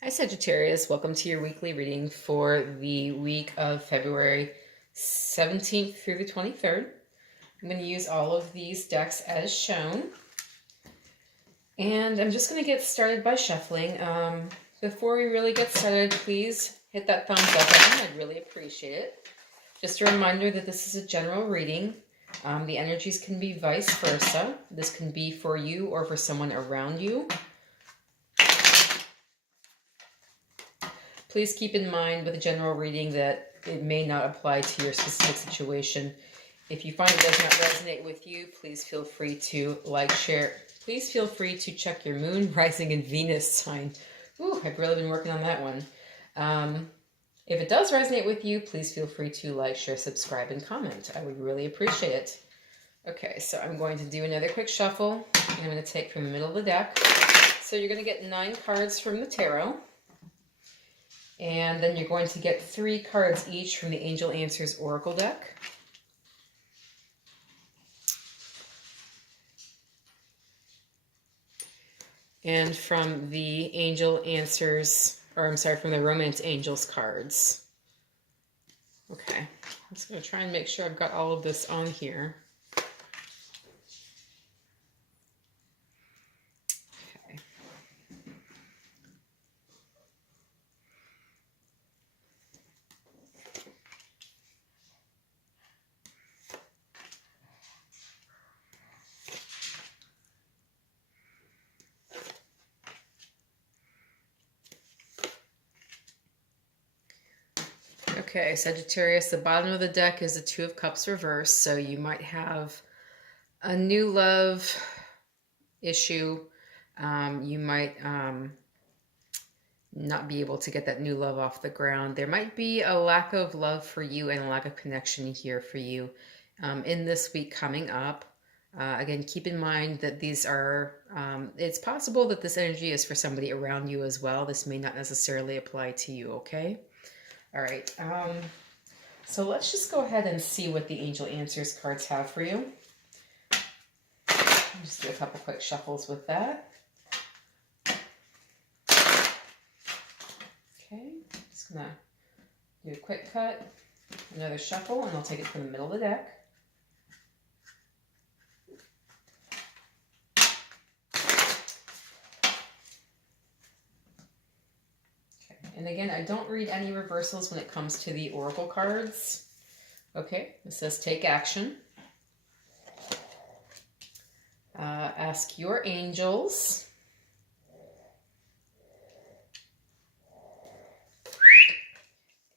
Hi Sagittarius, welcome to your weekly reading for the week of February 17th through the 23rd. I'm going to use all of these decks as shown. And I'm just going to get started by shuffling. Before we really get started, please hit that thumbs up button. I'd really appreciate it. Just a reminder that this is a general reading. The energies can be vice versa. This can be for you or for someone around you. Please keep in mind with a general reading that it may not apply to your specific situation. If you find it does not resonate with you, please feel free to like, share. Please feel free to check your moon, rising, and Venus sign. Ooh, I've really been working on that one. If it does resonate with you, please feel free to like, share, subscribe, and comment. I would really appreciate it. Okay, so I'm going to do another quick shuffle. And I'm going to take from the middle of the deck. So you're going to get 9 cards from the tarot. And then you're going to get 3 cards each from the Angel Answers Oracle deck. And from the Angel Answers, from the Romance Angels cards. Okay, I'm just going to try and make sure I've got all of this on here. Okay, Sagittarius, the bottom of the deck is the Two of Cups reversed, so you might have a new love issue. You might not be able to get that new love off the ground. There might be a lack of love for you and a lack of connection here for you in this week coming up. Again, keep in mind that these are, it's possible that this energy is for somebody around you as well. This may not necessarily apply to you, okay? All right, so let's just go ahead and see what the Angel Answers cards have for you. I'll just do a couple quick shuffles with that. Okay, just gonna do a quick cut, another shuffle, and I'll take it from the middle of the deck. And again, I don't read any reversals when it comes to the Oracle cards. Okay, it says take action. Ask your angels.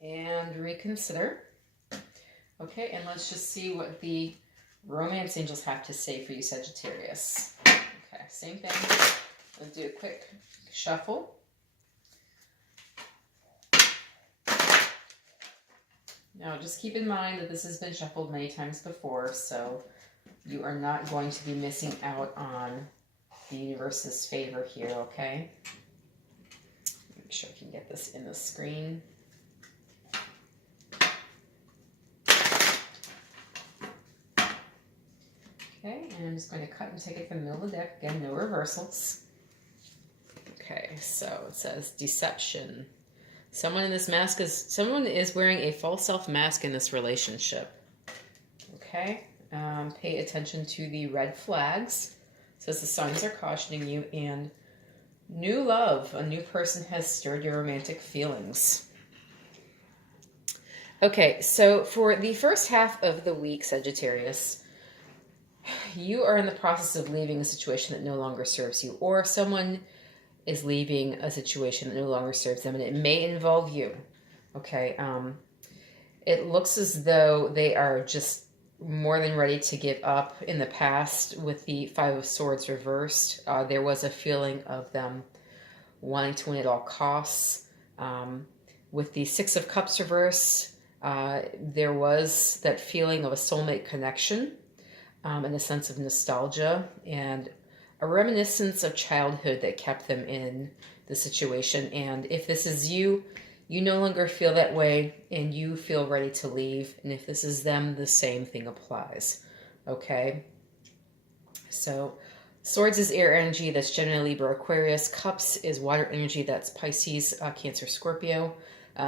And reconsider. Okay, and let's just see what the Romance Angels have to say for you, Sagittarius. Okay, same thing. Let's do a quick shuffle. Now, just keep in mind that this has been shuffled many times before, so you are not going to be missing out on the universe's favor here, okay? Make sure I can get this in the screen. Okay, and I'm just going to cut and take it from the middle of the deck. Again, no reversals. Okay, so it says deception. Someone is wearing a false self mask in this relationship. Okay, pay attention to the red flags. It says the signs are cautioning you, and new love, a new person has stirred your romantic feelings. Okay, so for the first half of the week, Sagittarius, you are in the process of leaving a situation that no longer serves you, or someone is leaving a situation that no longer serves them, and it may involve you. Okay, it looks as though they are just more than ready to give up. In the past, with the Five of Swords reversed, there was a feeling of them wanting to win at all costs. With the Six of Cups reverse, there was that feeling of a soulmate connection, and a sense of nostalgia and a reminiscence of childhood that kept them in the situation. And if this is you, you no longer feel that way and you feel ready to leave. And if this is them, the same thing applies. Okay? So Swords is air energy, that's Gemini, Libra, Aquarius. Cups is water energy, that's Pisces, Cancer, Scorpio.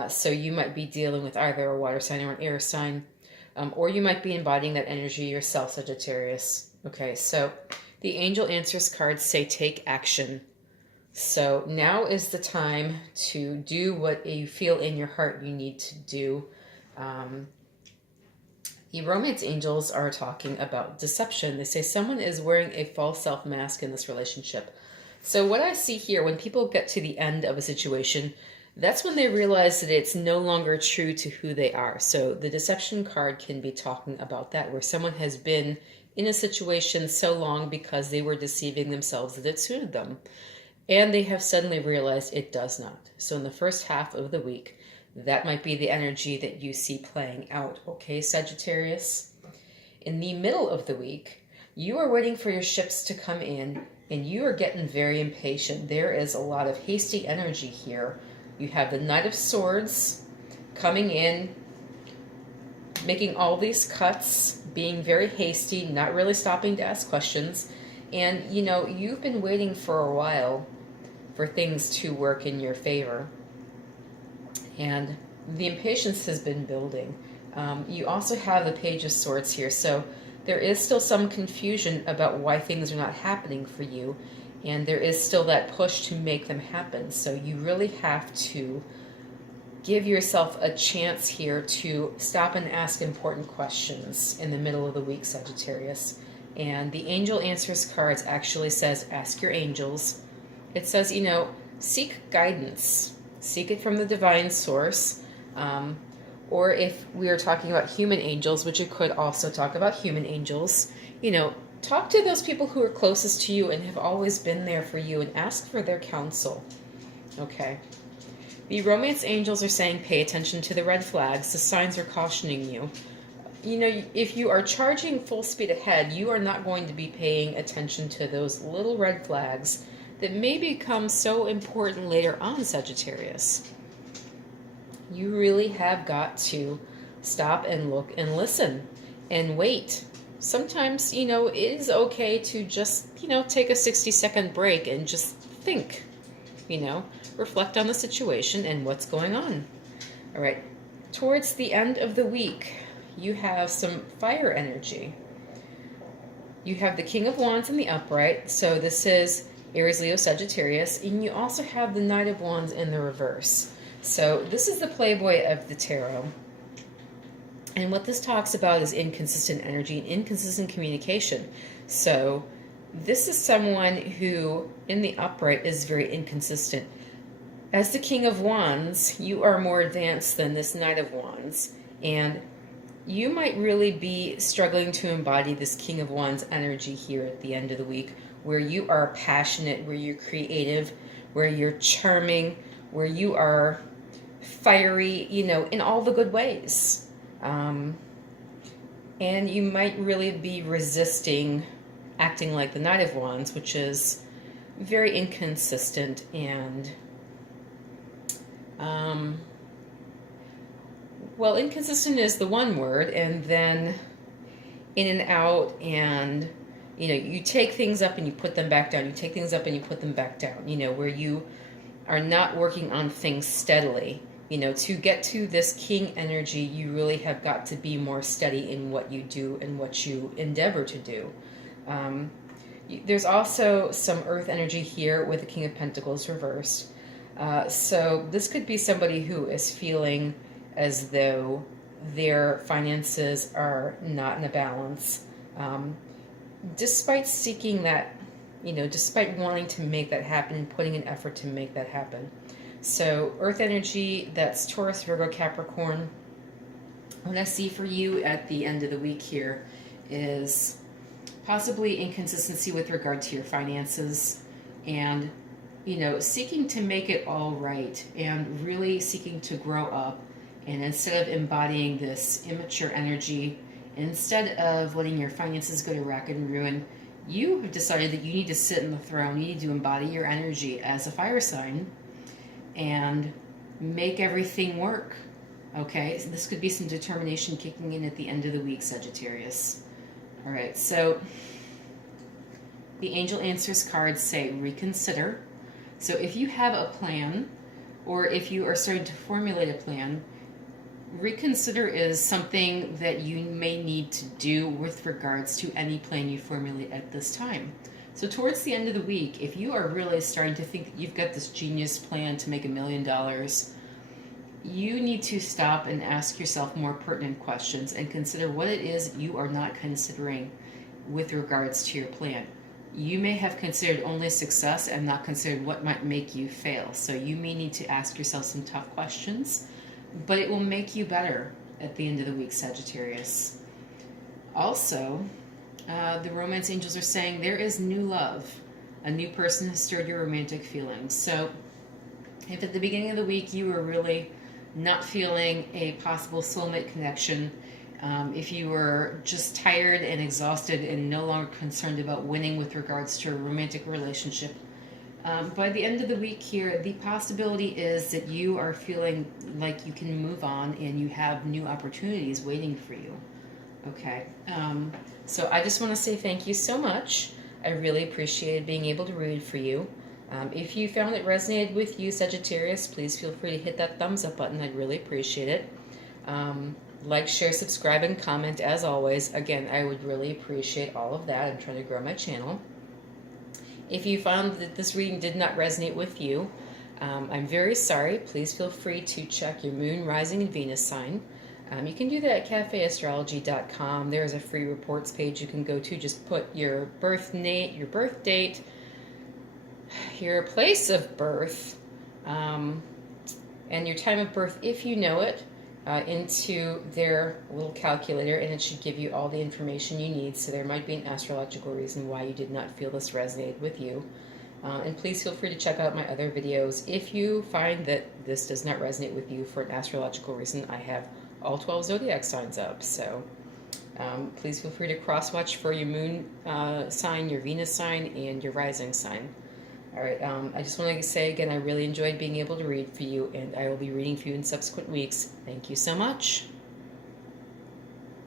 So you might be dealing with either a water sign or an air sign, or you might be embodying that energy yourself, Sagittarius. Okay, so the angel answers cards say take action. So now is the time to do what you feel in your heart you need to do. The romance angels are talking about deception. They say someone is wearing a false self mask in this relationship. So what I see here, when people get to the end of a situation, that's when they realize that it's no longer true to who they are. So the deception card can be talking about that, where someone has been in a situation so long because they were deceiving themselves that it suited them. And they have suddenly realized it does not. So in the first half of the week, that might be the energy that you see playing out, okay, Sagittarius? In the middle of the week, you are waiting for your ships to come in, and you are getting very impatient. There is a lot of hasty energy here. You have the Knight of Swords coming in, making all these cuts, being very hasty, not really stopping to ask questions. And, you know, you've been waiting for a while for things to work in your favor. And the impatience has been building. You also have the Page of Swords here, so there is still some confusion about why things are not happening for you, and there is still that push to make them happen. So you really have to give yourself a chance here to stop and ask important questions in the middle of the week, Sagittarius. And the Angel Answers cards actually says, ask your angels. It says, you know, seek guidance. Seek it from the divine source. Or if we are talking about human angels, which it could also talk about human angels, you know, talk to those people who are closest to you and have always been there for you and ask for their counsel. Okay. The romance angels are saying pay attention to the red flags. The signs are cautioning you. You know, if you are charging full speed ahead, you are not going to be paying attention to those little red flags that may become so important later on, Sagittarius. You really have got to stop and look and listen and wait. Sometimes, you know, it is okay to just, you know, take a 60-second break and just think, you know, reflect on the situation and what's going on. All right. Towards the end of the week, you have some fire energy. You have the King of Wands in the upright. So this is Aries, Leo, Sagittarius. And you also have the Knight of Wands in the reverse. So this is the Playboy of the Tarot. And what this talks about is inconsistent energy and inconsistent communication. So this is someone who, in the upright, is very inconsistent. As the King of Wands, you are more advanced than this Knight of Wands. And you might really be struggling to embody this King of Wands energy here at the end of the week, where you are passionate, where you're creative, where you're charming, where you are fiery, you know, in all the good ways. And you might really be resisting acting like the Knight of Wands, which is very inconsistent and, well, inconsistent is the one word, and then in and out, and, you know, you take things up and you put them back down. You take things up and you put them back down, you know, where you are not working on things steadily. You know, to get to this king energy, you really have got to be more steady in what you do and what you endeavor to do. There's also some earth energy here with the King of Pentacles reversed. So this could be somebody who is feeling as though their finances are not in a balance. Despite seeking that, you know, despite wanting to make that happen and putting an effort to make that happen. So earth energy, that's Taurus, Virgo, Capricorn. What I see for you at the end of the week here is possibly inconsistency with regard to your finances and, you know, seeking to make it all right and really seeking to grow up. And instead of embodying this immature energy, instead of letting your finances go to rack and ruin, you have decided that you need to sit in the throne. You need to embody your energy as a fire sign and make everything work. Okay, so this could be some determination kicking in at the end of the week, Sagittarius. All right, so The Angel Answers cards say reconsider. So if you have a plan, or if you are starting to formulate a plan, reconsider is something that you may need to do with regards to any plan you formulate at this time. So towards the end of the week, if you are really starting to think that you've got this genius plan to make $1 million, you need to stop and ask yourself more pertinent questions and consider what it is you are not considering with regards to your plan. You may have considered only success and not considered what might make you fail. So you may need to ask yourself some tough questions, but it will make you better at the end of the week, Sagittarius. Also, the romance angels are saying there is new love. A new person has stirred your romantic feelings. So if at the beginning of the week you were really not feeling a possible soulmate connection, if you were just tired and exhausted and no longer concerned about winning with regards to a romantic relationship, by the end of the week here, the possibility is that you are feeling like you can move on and you have new opportunities waiting for you. Okay, so I just want to say thank you so much. I really appreciated being able to read for you. If you found it resonated with you, Sagittarius, please feel free to hit that thumbs up button. I'd really appreciate it. Like, share, subscribe, and comment as always. Again, I would really appreciate all of that. I'm trying to grow my channel. If you found that this reading did not resonate with you, I'm very sorry. Please feel free to check your moon, rising, and Venus sign. You can do that at cafeastrology.com. There's a free reports page you can go to. Just put your birth date, your place of birth, and your time of birth, if you know it, into their little calculator, and it should give you all the information you need. So there might be an astrological reason why you did not feel this resonated with you. And please feel free to check out my other videos. If you find that this does not resonate with you for an astrological reason, I have all 12 zodiac signs up. So please feel free to cross-watch for your moon sign, your Venus sign, and your rising sign. All right, I just want to say again, I really enjoyed being able to read for you, and I will be reading for you in subsequent weeks. Thank you so much.